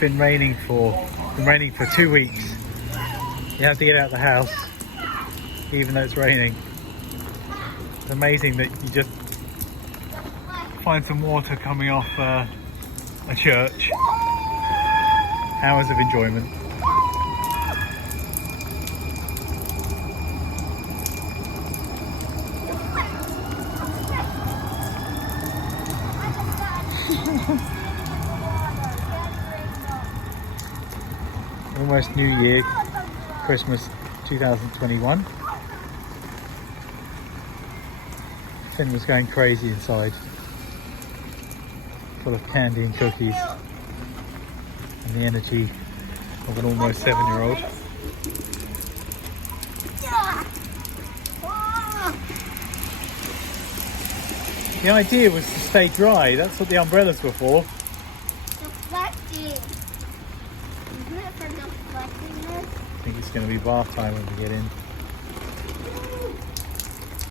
been raining for 2 weeks. You have to get out of the house, even though it's raining. It's amazing that you just find some water coming off a church. Hours of enjoyment. Almost New Year, Christmas 2021. Finn was going crazy inside, full of candy and cookies, and the energy of an almost 7-year-old. The idea was to stay dry. That's what the umbrellas were for. I think it's going to be bath time when we get in.